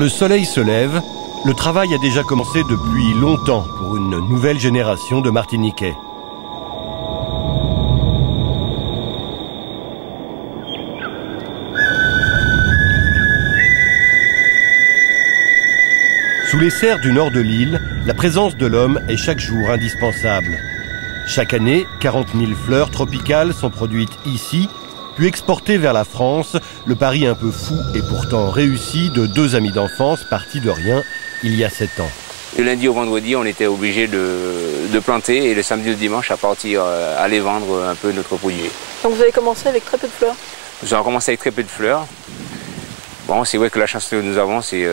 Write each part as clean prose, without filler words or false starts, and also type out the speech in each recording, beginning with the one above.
le soleil se lève, le travail a déjà commencé depuis longtemps pour une nouvelle génération de Martiniquais. Sous les serres du nord de l'île, la présence de l'homme est chaque jour indispensable. Chaque année, 40 000 fleurs tropicales sont produites ici, puis exportées vers la France, le pari un peu fou et pourtant réussi de deux amis d'enfance partis de rien il y a 7 ans. Le lundi au vendredi, on était obligé de planter et le samedi et le dimanche à partir aller vendre un peu notre produit. Donc vous avez commencé avec très peu de fleurs? Nous avons commencé avec très peu de fleurs. Bon, c'est vrai que la chance que nous avons, c'est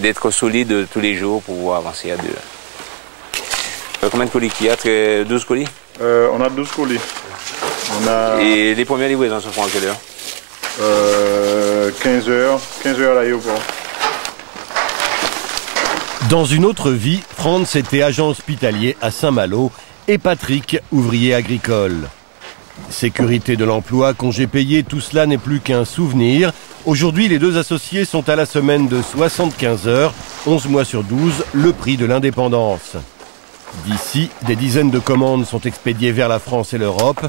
d'être solide tous les jours pour pouvoir avancer à deux. Combien de colis qu'il y a? 12 colis? On a 12 colis. Et les premières livraisons se font à quelle heure? 15 heures à l'aéroport. Dans une autre vie, Franz était agent hospitalier à Saint-Malo et Patrick, ouvrier agricole. Sécurité de l'emploi, congés payés, tout cela n'est plus qu'un souvenir. Aujourd'hui, les deux associés sont à la semaine de 75 heures, 11 mois sur 12, le prix de l'indépendance. D'ici, des dizaines de commandes sont expédiées vers la France et l'Europe.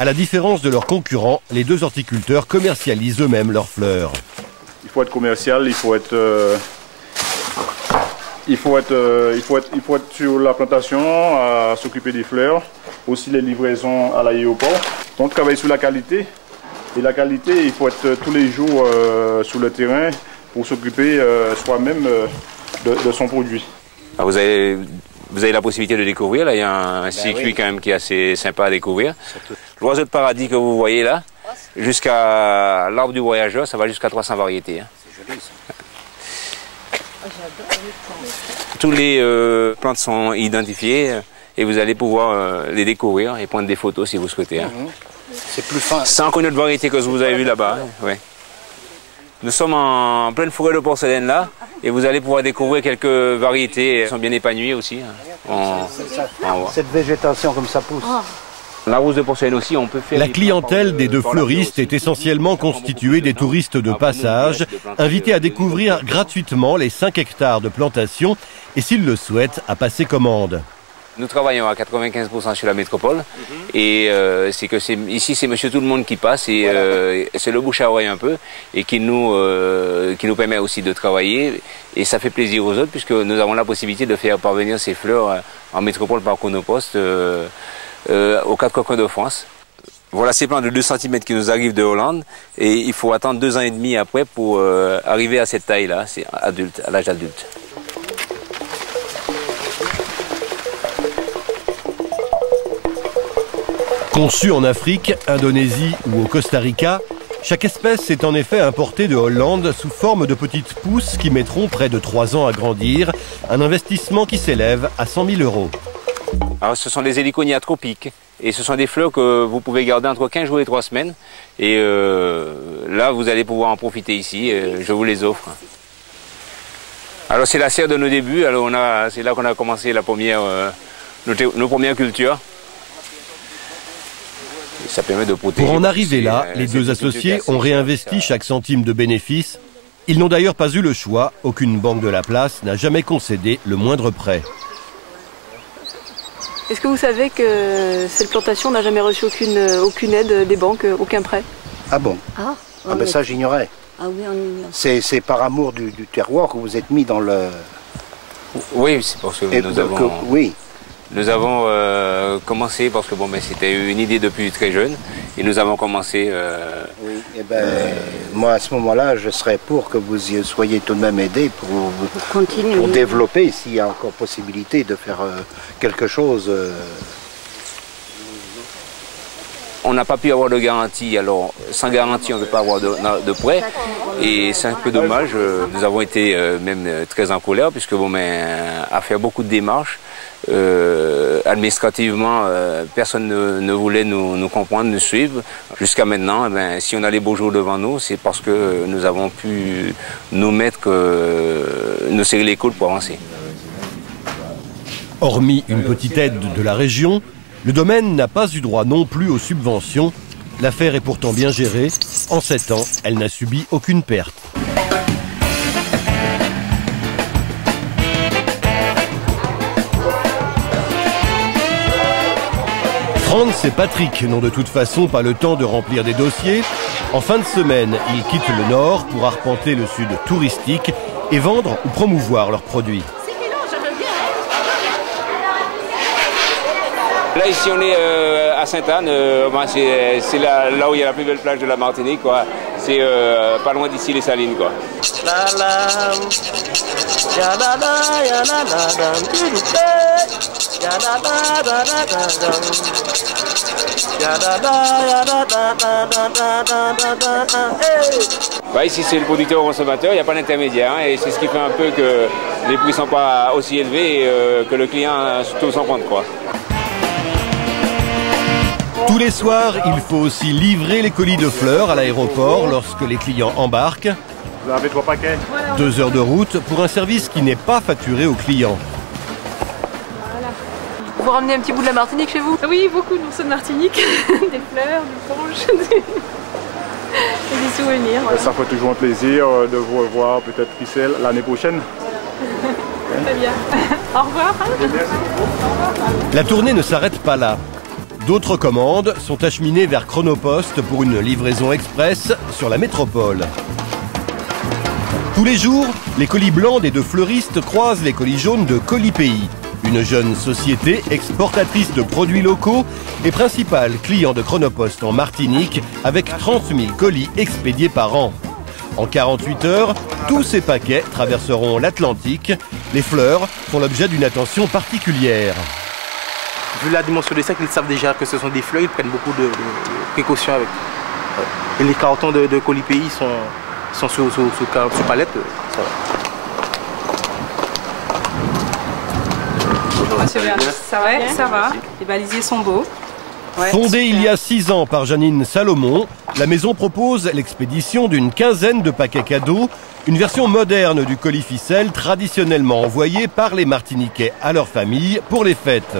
À la différence de leurs concurrents, les deux horticulteurs commercialisent eux-mêmes leurs fleurs. Il faut être commercial, il faut être sur la plantation, à s'occuper des fleurs, aussi les livraisons à l'aéroport. On travaille sur la qualité. Et la qualité, il faut être tous les jours sur le terrain pour s'occuper soi-même de son produit. Alors vous avez la possibilité de découvrir, là il y a un circuit quand même qui est assez sympa à découvrir. L'oiseau de paradis que vous voyez là, jusqu'à l'arbre du voyageur, ça va jusqu'à 300 variétés. C'est joli ça. Tous les plantes sont identifiées et vous allez pouvoir les découvrir et prendre des photos si vous souhaitez. C'est plus fin. C'est encore une autre variété que vous avez vu là-bas. Ouais. Nous sommes en pleine forêt de porcelaine là et vous allez pouvoir découvrir quelques variétés. Elles sont bien épanouies aussi. Cette végétation comme ça pousse. La rose de porcelaine aussi, on peut faire... La clientèle des deux fleuristes est essentiellement constituée des touristes de passage, invités à découvrir gratuitement les 5 hectares de plantation et, s'ils le souhaitent, à passer commande. Nous travaillons à 95% sur la métropole et c'est que ici c'est monsieur tout le monde qui passe et c'est le bouche à oreille un peu et qui nous permet aussi de travailler et ça fait plaisir aux autres puisque nous avons la possibilité de faire parvenir ces fleurs en métropole par Chronopost aux 4 coins de France. Voilà ces plants de 2 cm qui nous arrivent de Hollande et il faut attendre 2 ans et demi après pour arriver à cette taille-là, c'est adulte, à l'âge adulte. Conçue en Afrique, Indonésie ou au Costa Rica, chaque espèce est en effet importée de Hollande sous forme de petites pousses qui mettront près de 3 ans à grandir, un investissement qui s'élève à 100 000 €. Alors, ce sont des héliconias tropiques et ce sont des fleurs que vous pouvez garder entre 15 jours et 3 semaines et là vous allez pouvoir en profiter ici, je vous les offre. Alors c'est la serre de nos débuts, alors c'est là qu'on a commencé nos premières cultures. Ça permet de protéger. Pour en arriver là, les deux associés ont réinvesti chaque centime de bénéfice. Ils n'ont d'ailleurs pas eu le choix, aucune banque de la place n'a jamais concédé le moindre prêt. Est-ce que vous savez que cette plantation n'a jamais reçu aucune aide des banques, aucun prêt? Ah bon? Ben ça j'ignorais. Ah oui, on ignore. C'est par amour du terroir que vous êtes mis dans le... Oui, c'est parce que nous avons commencé, parce que bon, c'était une idée depuis très jeune, et nous avons commencé... Oui, et moi à ce moment-là, je serais pour que vous soyez tout de même aidé pour développer, s'il y a encore possibilité de faire quelque chose. On n'a pas pu avoir de garantie, alors sans garantie on ne peut pas avoir de prêt, et c'est un peu dommage. Nous avons été même très en colère, puisque à faire beaucoup de démarches, administrativement, personne ne voulait nous comprendre, nous suivre. Jusqu'à maintenant, si on a les beaux jours devant nous, c'est parce que nous avons pu nous serrer les coudes pour avancer. Hormis une petite aide de la région, le domaine n'a pas eu droit non plus aux subventions. L'affaire est pourtant bien gérée. En 7 ans, elle n'a subi aucune perte. Franz et Patrick n'ont de toute façon pas le temps de remplir des dossiers. En fin de semaine, ils quittent le nord pour arpenter le sud touristique et vendre ou promouvoir leurs produits. Là, ici, on est à Sainte-Anne. C'est là où il y a la plus belle plage de la Martinique, quoi. C'est pas loin d'ici, les Salines, quoi. Bah, ici, c'est le producteur au consommateur, il n'y a pas d'intermédiaire. Hein, et c'est ce qui fait un peu que les prix ne sont pas aussi élevés et que le client surtout s'en compte, quoi. Tous les soirs, il faut aussi livrer les colis de fleurs à l'aéroport lorsque les clients embarquent. Vous avez 3 paquets. 2 heures de route pour un service qui n'est pas facturé aux clients. Voilà. Vous ramenez un petit bout de la Martinique chez vous? Oui, beaucoup de morceaux de Martinique, des fleurs, du ponche, et des souvenirs. Voilà. Ça fait toujours un plaisir de vous revoir peut-être Christelle l'année prochaine. Très bien. Au revoir. La tournée ne s'arrête pas là. D'autres commandes sont acheminées vers Chronopost pour une livraison express sur la métropole. Tous les jours, les colis blancs des 2 fleuristes croisent les colis jaunes de Colipaís, une jeune société exportatrice de produits locaux et principal client de Chronopost en Martinique avec 30 000 colis expédiés par an. En 48 heures, tous ces paquets traverseront l'Atlantique. Les fleurs font l'objet d'une attention particulière. Vu la dimension des sacs, ils savent déjà que ce sont des fleurs, ils prennent beaucoup de précautions avec. Et les cartons de Colipaís sont sous palette. Ça va, ça va. Les balisiers sont beaux. Ouais, Fondée il y a 6 ans par Janine Salomon, la maison propose l'expédition d'une quinzaine de paquets cadeaux, une version moderne du colis ficelle traditionnellement envoyé par les Martiniquais à leur famille pour les fêtes.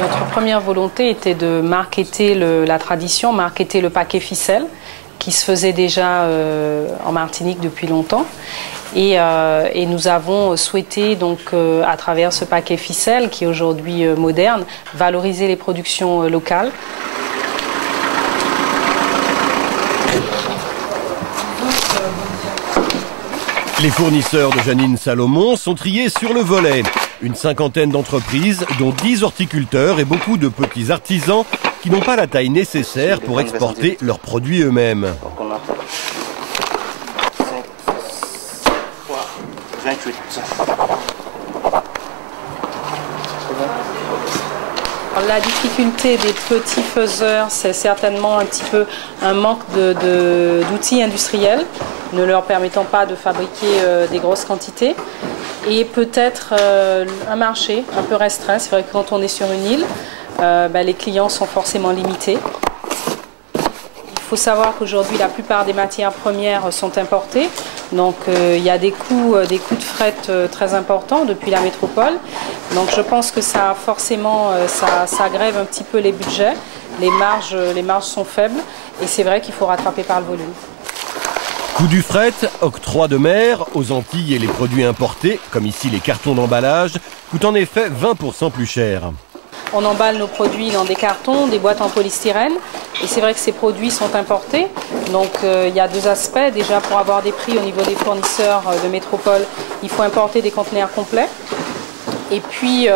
Notre première volonté était de marketer la tradition, marketer le paquet ficelle qui se faisait déjà en Martinique depuis longtemps. Et nous avons souhaité, donc, à travers ce paquet ficelle, qui est aujourd'hui moderne, valoriser les productions locales. Les fournisseurs de Janine Salomon sont triés sur le volet. Une cinquantaine d'entreprises, dont 10 horticulteurs et beaucoup de petits artisans qui n'ont pas la taille nécessaire pour exporter leurs produits eux-mêmes. 28. La difficulté des petits faiseurs, c'est certainement un petit peu un manque d'outils industriels, ne leur permettant pas de fabriquer des grosses quantités. Et peut-être un marché un peu restreint. C'est vrai que quand on est sur une île, les clients sont forcément limités. Il faut savoir qu'aujourd'hui, la plupart des matières premières sont importées. Donc il y a des coûts de fret très importants depuis la métropole. Donc je pense que ça forcément ça grève un petit peu les budgets. Les marges sont faibles et c'est vrai qu'il faut rattraper par le volume. Coût du fret, octroi de mer, aux Antilles et les produits importés, comme ici les cartons d'emballage, coûtent en effet 20% plus cher. On emballe nos produits dans des cartons, des boîtes en polystyrène. Et c'est vrai que ces produits sont importés. Donc il y a 2 aspects. Déjà, pour avoir des prix au niveau des fournisseurs de métropole, il faut importer des conteneurs complets. Et puis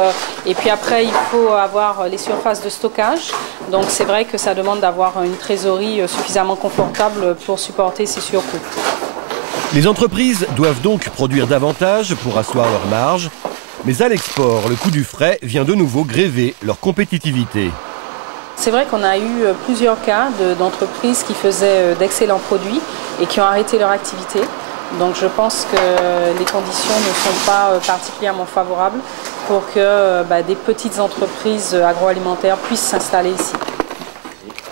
après, il faut avoir les surfaces de stockage. Donc c'est vrai que ça demande d'avoir une trésorerie suffisamment confortable pour supporter ces surcoûts. Les entreprises doivent donc produire davantage pour asseoir leurs marges. Mais à l'export, le coût du fret vient de nouveau gréver leur compétitivité. C'est vrai qu'on a eu plusieurs cas d'entreprises qui faisaient d'excellents produits et qui ont arrêté leur activité. Donc je pense que les conditions ne sont pas particulièrement favorables pour que des petites entreprises agroalimentaires puissent s'installer ici.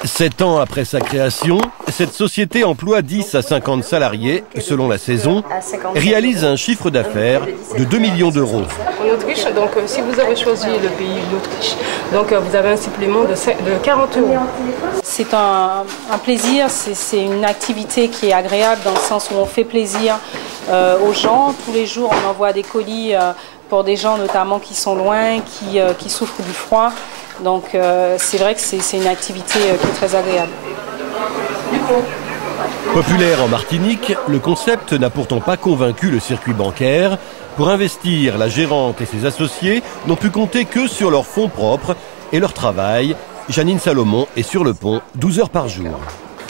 7 ans après sa création, cette société emploie 10 à 50 salariés selon la saison et réalise un chiffre d'affaires de 2 millions d'euros. En Autriche, donc si vous avez choisi le pays d'Autriche, donc vous avez un supplément de 40 euros. C'est un plaisir, c'est une activité qui est agréable dans le sens où on fait plaisir aux gens. Tous les jours, on envoie des colis pour des gens notamment qui sont loin, qui souffrent du froid. Donc c'est vrai que c'est une activité qui est très agréable. Populaire en Martinique, le concept n'a pourtant pas convaincu le circuit bancaire. Pour investir, la gérante et ses associés n'ont pu compter que sur leurs fonds propres et leur travail. Janine Salomon est sur le pont 12 heures par jour.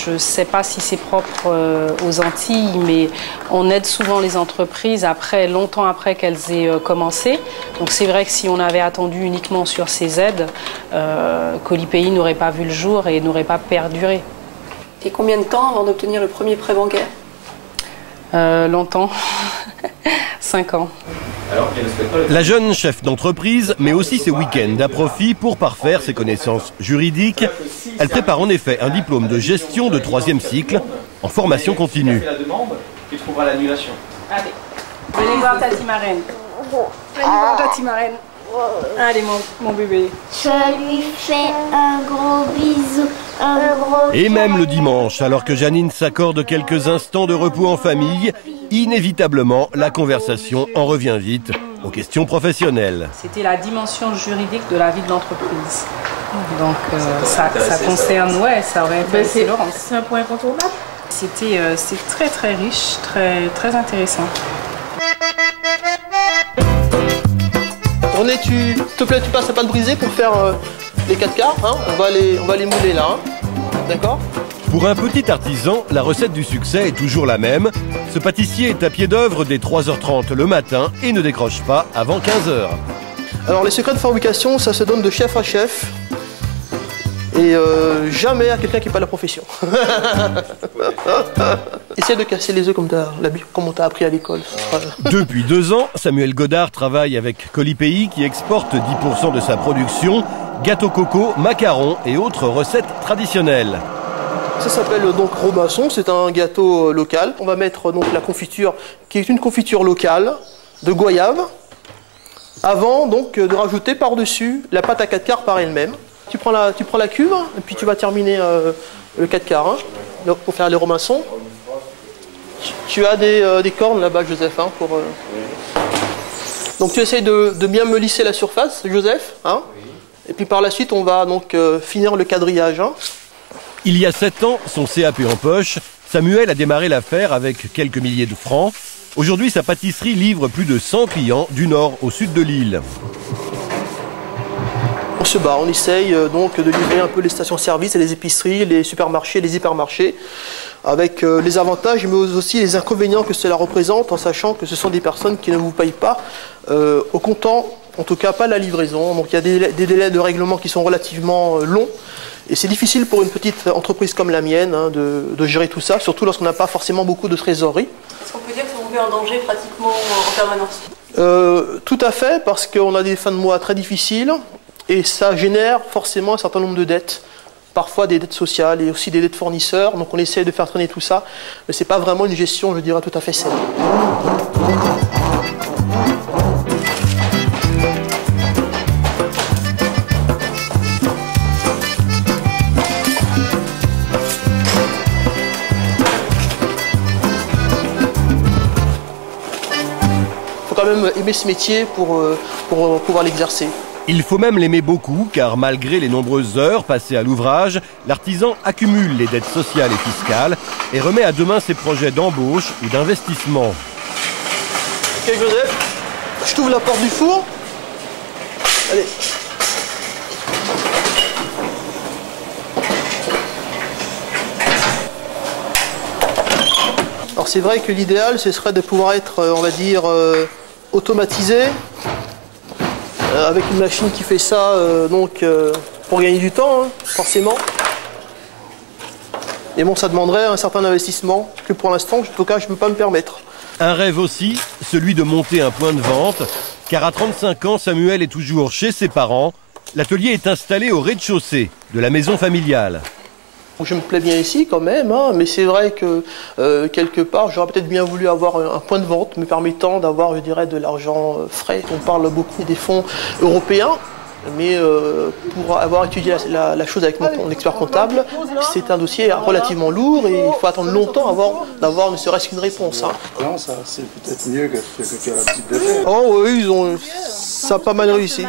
Je ne sais pas si c'est propre aux Antilles, mais on aide souvent les entreprises longtemps après qu'elles aient commencé. Donc c'est vrai que si on avait attendu uniquement sur ces aides, Colipay n'aurait pas vu le jour et n'aurait pas perduré. Et combien de temps avant d'obtenir le premier prêt bancaire? Longtemps, 5 ans. La jeune chef d'entreprise met aussi ses week-ends à profit pour parfaire ses connaissances juridiques. Elle prépare en effet un diplôme de gestion de 3e cycle en formation continue. Tu trouveras l'annulation. Allez, venez voir Tati Marraine. Venez voir Tati Marraine. Allez mon bébé. Je lui fais un gros bisou, un gros Et même le dimanche, alors que Janine s'accorde quelques instants de repos en famille, inévitablement, la conversation en revient vite aux questions professionnelles. C'était la dimension juridique de la vie de l'entreprise. Donc ça concerne, ça aurait intéressé Laurence. C'est un point incontournable. C'est très très riche, très intéressant. S'il te plaît, tu passes à pâte brisée pour faire les 4 quarts. Hein. On va les mouler là. Hein. D'accord? Pour un petit artisan, la recette du succès est toujours la même. Ce pâtissier est à pied d'œuvre dès 3h30 le matin et ne décroche pas avant 15h. Alors les secrets de fabrication, ça se donne de chef à chef. Et jamais à quelqu'un qui n'a pas la profession. Essaye de casser les œufs comme on t'a appris à l'école. Depuis 2 ans, Samuel Godard travaille avec Colipay qui exporte 10% de sa production, gâteaux coco, macarons et autres recettes traditionnelles. Ça s'appelle donc Robinson, c'est un gâteau local. On va mettre donc la confiture qui est une confiture locale de goyave avant donc de rajouter par-dessus la pâte à 4 quarts par elle-même. Tu prends la cuve et puis tu vas terminer le 4 quarts hein, pour faire les Robinsons. Tu as des cornes là-bas, Joseph. Hein, Donc tu essayes de bien me lisser la surface, Joseph. Hein, et puis par la suite, on va donc finir le quadrillage. Hein. Il y a 7 ans, son CAP en poche, Samuel a démarré l'affaire avec quelques milliers de francs. Aujourd'hui, sa pâtisserie livre plus de 100 clients du nord au sud de l'île. On se bat, on essaye donc de livrer un peu les stations-service et les épiceries, les supermarchés, les hypermarchés, avec les avantages mais aussi les inconvénients que cela représente, en sachant que ce sont des personnes qui ne vous payent pas au comptant, en tout cas pas la livraison. Donc il y a des délais de règlement qui sont relativement longs. Et c'est difficile pour une petite entreprise comme la mienne hein, de gérer tout ça, surtout lorsqu'on n'a pas forcément beaucoup de trésorerie. Est-ce qu'on peut dire que ça vous met en danger pratiquement en permanence? Tout à fait, parce qu'on a des fins de mois très difficiles. Et ça génère forcément un certain nombre de dettes, parfois des dettes sociales et aussi des dettes fournisseurs. Donc on essaie de faire traîner tout ça, mais ce n'est pas vraiment une gestion, je dirais, tout à fait saine. Il faut quand même aimer ce métier pour pouvoir l'exercer. Il faut même l'aimer beaucoup, car malgré les nombreuses heures passées à l'ouvrage, l'artisan accumule les dettes sociales et fiscales et remet à demain ses projets d'embauche ou d'investissement. Ok Joseph, je t'ouvre la porte du four. Allez. Alors c'est vrai que l'idéal, ce serait de pouvoir être, on va dire, automatisé. Avec une machine qui fait ça pour gagner du temps, hein, forcément. Et bon, ça demanderait un certain investissement que pour l'instant, en tout cas, je ne peux pas me permettre. Un rêve aussi, celui de monter un point de vente, car à 35 ans, Samuel est toujours chez ses parents. L'atelier est installé au rez-de-chaussée de la maison familiale. Je me plais bien ici quand même, hein, mais c'est vrai que quelque part, j'aurais peut-être bien voulu avoir un point de vente me permettant d'avoir, je dirais, de l'argent frais. On parle beaucoup des fonds européens, mais pour avoir étudié la chose avec mon expert comptable, c'est un dossier relativement lourd et il faut attendre longtemps avant d'avoir ne serait-ce qu'une réponse. Hein. Non, ça c'est peut-être mieux que ce que tu as l'habitude de faire. Oh oui, ça a pas mal réussi.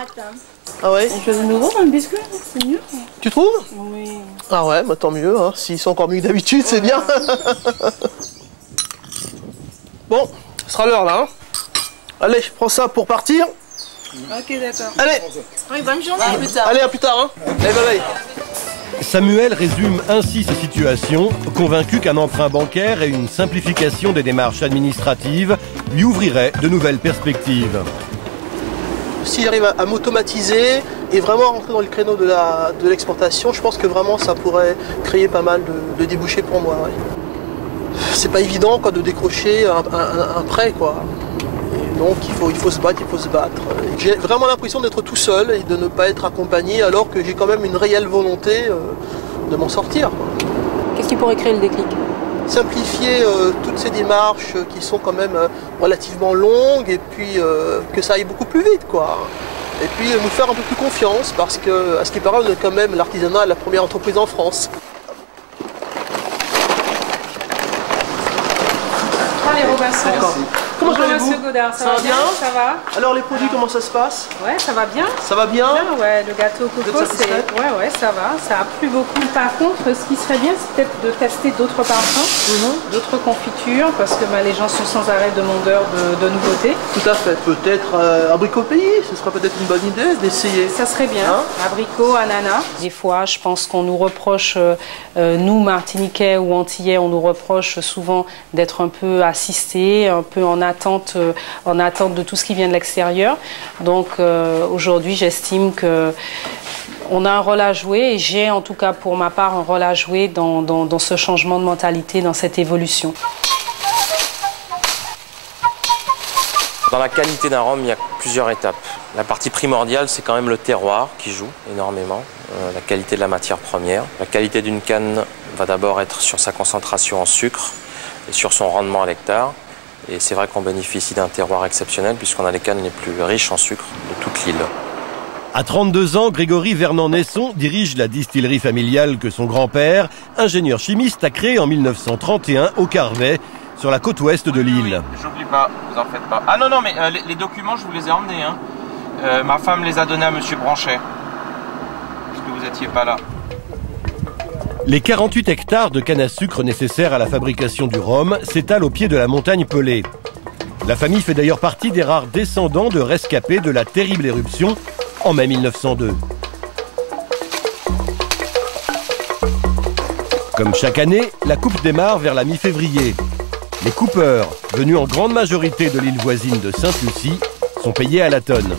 Ah ouais? On choisit nouveau un biscuit, c'est mieux. Tu trouves? Oui. Ah ouais, bah tant mieux, hein. S'ils sont encore mieux que d'habitude, c'est bien. Bon, ce sera l'heure là. Hein. Allez, je prends ça pour partir. Ok, d'accord. Allez. Oui, bonne journée. À plus tard. Allez, à plus tard. Hein. Allez, bye bye. Samuel résume ainsi sa situation, convaincu qu'un emprunt bancaire et une simplification des démarches administratives lui ouvriraient de nouvelles perspectives. Si j'arrive à m'automatiser et vraiment rentrer dans le créneau de l'exportation, je pense que vraiment ça pourrait créer pas mal de débouchés pour moi. Ouais. C'est pas évident quoi, de décrocher un prêt, quoi. Et donc il faut se battre. J'ai vraiment l'impression d'être tout seul et de ne pas être accompagné alors que j'ai quand même une réelle volonté de m'en sortir. Qu'est-ce qui pourrait créer le déclic? Simplifier toutes ces démarches qui sont quand même relativement longues et puis que ça aille beaucoup plus vite, quoi. Et puis nous faire un peu plus confiance parce que, à ce qui paraît, on est quand même l'artisanat la première entreprise en France. Allez, Robinson. D'accord. Comment allez-vous? Monsieur Godard, ça va bien? Ça va. Alors les produits, comment ça se passe? Ouais, ça va bien. Ça va bien? Ouais, le gâteau au coco, c'est... Ouais, ça va. Ça a plu beaucoup. Par contre, ce qui serait bien, c'est peut-être de tester d'autres parfums, d'autres confitures, parce que les gens sont sans arrêt demandeurs de nouveautés. Tout à fait. Peut-être abricot pays, ce serait peut-être une bonne idée d'essayer. Ça serait bien. Hein? Abricot, ananas. Des fois, je pense qu'on nous reproche, nous, Martiniquais ou Antillais, on nous reproche souvent d'être un peu assistés, un peu en attente de tout ce qui vient de l'extérieur. Donc aujourd'hui, j'estime qu'on a un rôle à jouer et j'ai en tout cas pour ma part un rôle à jouer dans ce changement de mentalité, dans cette évolution. Dans la qualité d'un rhum, il y a plusieurs étapes. La partie primordiale, c'est quand même le terroir qui joue énormément, la qualité de la matière première. La qualité d'une canne va d'abord être sur sa concentration en sucre et sur son rendement à l'hectare. Et c'est vrai qu'on bénéficie d'un terroir exceptionnel puisqu'on a les cannes les plus riches en sucre de toute l'île. À 32 ans, Grégory Vernon-Nesson dirige la distillerie familiale que son grand-père, ingénieur chimiste, a créée en 1931 au Carvet, sur la côte ouest de l'île. Oui, j'oublie pas, vous en faites pas. Ah non, mais les documents, je vous les ai emmenés. Hein. Ma femme les a donnés à monsieur Branchet, parce que vous n'étiez pas là. Les 48 hectares de canne à sucre nécessaires à la fabrication du rhum s'étalent au pied de la montagne Pelée. La famille fait d'ailleurs partie des rares descendants de rescapés de la terrible éruption en mai 1902. Comme chaque année, la coupe démarre vers la mi-février. Les coupeurs, venus en grande majorité de l'île voisine de Sainte-Lucie, sont payés à la tonne.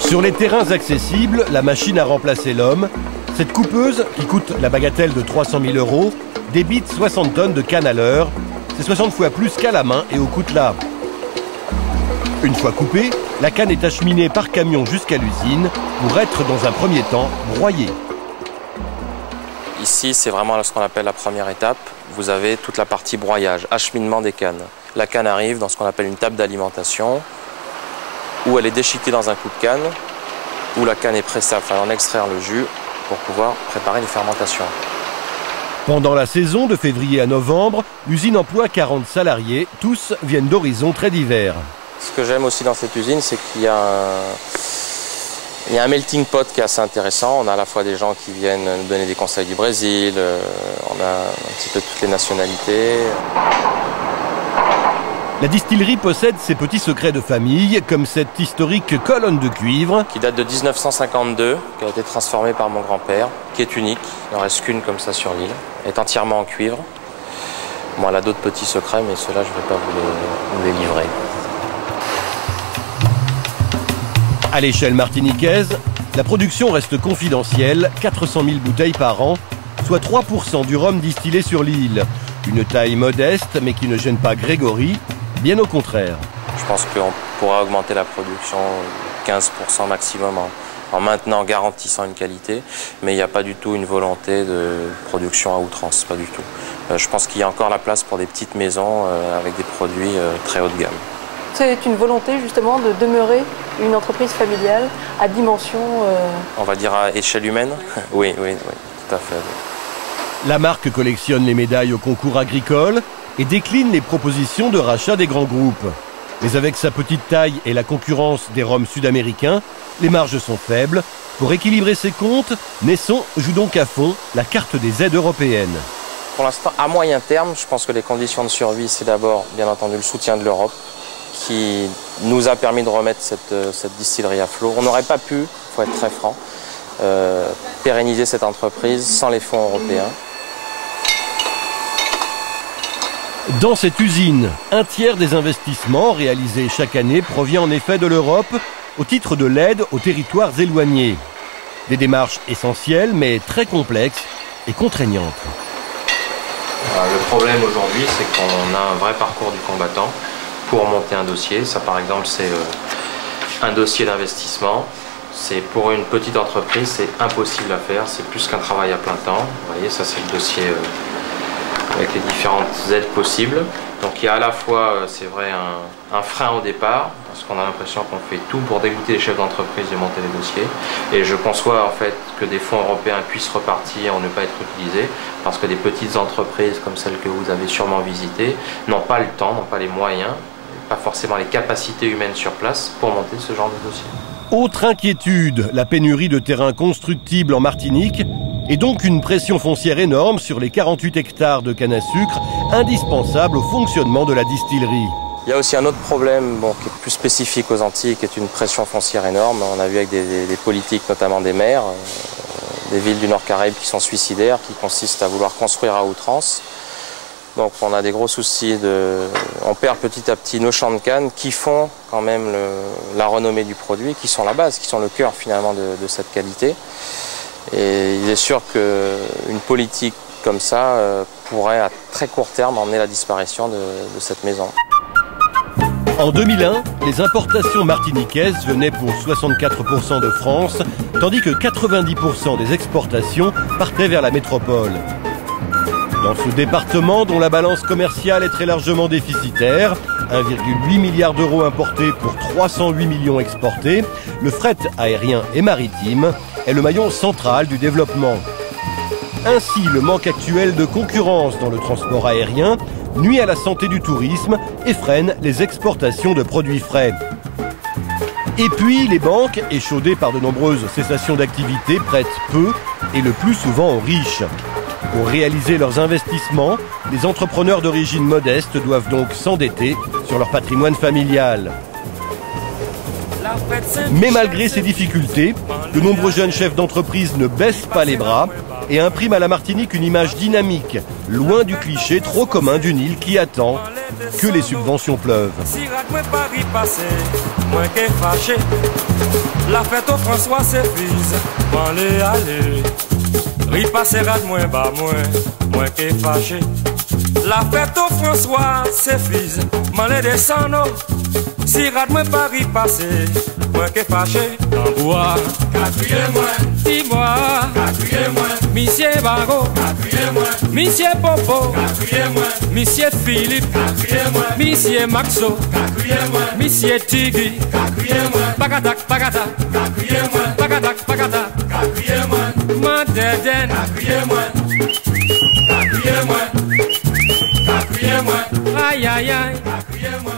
Sur les terrains accessibles, la machine a remplacé l'homme. Cette coupeuse, qui coûte la bagatelle de 300 000 €, débite 60 tonnes de canne à l'heure. C'est 60 fois plus qu'à la main et au coutelas. Une fois coupée, la canne est acheminée par camion jusqu'à l'usine pour être dans un premier temps broyée. Ici, c'est vraiment ce qu'on appelle la première étape. Vous avez toute la partie broyage, acheminement des cannes. La canne arrive dans ce qu'on appelle une table d'alimentation, où elle est déchiquetée dans un coup de canne, où la canne est pressée afin d'en extraire le jus pour pouvoir préparer les fermentations. Pendant la saison de février à novembre, l'usine emploie 40 salariés, tous viennent d'horizons très divers. Ce que j'aime aussi dans cette usine, c'est qu'il y a un melting pot qui est assez intéressant. On a à la fois des gens qui viennent nous donner des conseils du Brésil, on a un petit peu toutes les nationalités. La distillerie possède ses petits secrets de famille, comme cette historique colonne de cuivre. Qui date de 1952, qui a été transformée par mon grand-père, qui est unique, il n'en reste qu'une comme ça sur l'île, est entièrement en cuivre. Bon, elle a d'autres petits secrets, mais ceux-là, je ne vais pas vous les livrer. À l'échelle martiniquaise, la production reste confidentielle, 400 000 bouteilles par an, soit 3% du rhum distillé sur l'île. Une taille modeste, mais qui ne gêne pas Grégory, bien au contraire. Je pense qu'on pourra augmenter la production 15% maximum en maintenant, garantissant une qualité, mais il n'y a pas du tout une volonté de production à outrance, pas du tout. Je pense qu'il y a encore la place pour des petites maisons avec des produits très haut de gamme. C'est une volonté justement de demeurer une entreprise familiale à dimension... On va dire à échelle humaine. Oui, tout à fait. Oui. La marque collectionne les médailles au concours agricole. et décline les propositions de rachat des grands groupes. Mais avec sa petite taille et la concurrence des rhums sud-américains, les marges sont faibles. Pour équilibrer ses comptes, Naisson joue donc à fond la carte des aides européennes. Pour l'instant, à moyen terme, je pense que les conditions de survie, c'est d'abord, bien entendu, le soutien de l'Europe, qui nous a permis de remettre cette distillerie à flot. On n'aurait pas pu, il faut être très franc, pérenniser cette entreprise sans les fonds européens. Dans cette usine, un tiers des investissements réalisés chaque année provient en effet de l'Europe au titre de l'aide aux territoires éloignés. Des démarches essentielles mais très complexes et contraignantes. Le problème aujourd'hui, c'est qu'on a un vrai parcours du combattant pour monter un dossier. Ça, par exemple, c'est un dossier d'investissement. C'est pour une petite entreprise, c'est impossible à faire. C'est plus qu'un travail à plein temps. Vous voyez, ça, c'est le dossier avec les différentes aides possibles. Donc il y a à la fois, c'est vrai, un frein au départ, parce qu'on a l'impression qu'on fait tout pour dégoûter les chefs d'entreprise de monter les dossiers. Et je conçois en fait que des fonds européens puissent repartir ou ne pas être utilisés, parce que des petites entreprises comme celles que vous avez sûrement visitées n'ont pas le temps, n'ont pas les moyens, pas forcément les capacités humaines sur place pour monter ce genre de dossier. Autre inquiétude, la pénurie de terrains constructibles en Martinique et donc une pression foncière énorme sur les 48 hectares de canne à sucre indispensables au fonctionnement de la distillerie. Il y a aussi un autre problème qui est plus spécifique aux Antilles, qui est une pression foncière énorme. On a vu avec des politiques, notamment des maires, des villes du Nord Caraïbe qui sont suicidaires, qui consistent à vouloir construire à outrance. Donc on a des gros soucis on perd petit à petit nos champs de canne qui font quand même la renommée du produit, qui sont la base, qui sont le cœur finalement de cette qualité. Et il est sûr qu'une politique comme ça pourrait à très court terme emmener la disparition de cette maison. En 2001, les importations martiniquaises venaient pour 64% de France, tandis que 90% des exportations partaient vers la métropole. Dans ce département, dont la balance commerciale est très largement déficitaire, 1,8 milliard d'euros importés pour 308 millions exportés, le fret aérien et maritime est le maillon central du développement. Ainsi, le manque actuel de concurrence dans le transport aérien nuit à la santé du tourisme et freine les exportations de produits frais. Et puis, les banques, échaudées par de nombreuses cessations d'activité, prêtent peu et le plus souvent aux riches. Pour réaliser leurs investissements, les entrepreneurs d'origine modeste doivent donc s'endetter sur leur patrimoine familial. Mais malgré ces difficultés, de nombreux jeunes chefs d'entreprise ne baissent pas les bras et impriment à la Martinique une image dynamique, loin du cliché trop commun d'une île qui attend que les subventions pleuvent. La fête au François s'épuise, m'en aller. Ripasserat moins bas, moins que fâché. La fête au François s'épuise, m'en descendre. Si rate moins pas ripasser, moins que fâché. En bois, quatrième-moi, dis-moi, quatrième-moi, Monsieur Bago, quatrième-moi, Monsieur Popo, quatrième-moi, Monsieur Philippe, quatrième-moi, Monsieur Maxo, quatrième-moi, Monsieur Tigui, quatrième-moi, Pagadak, Pagadak, quatrième-moi, Pagadak, Pagadak, quatrième-moi, Madeden, quatrième-moi, quatrième-moi, quatrième-moi, aïe aïe aïe, quatrième-moi.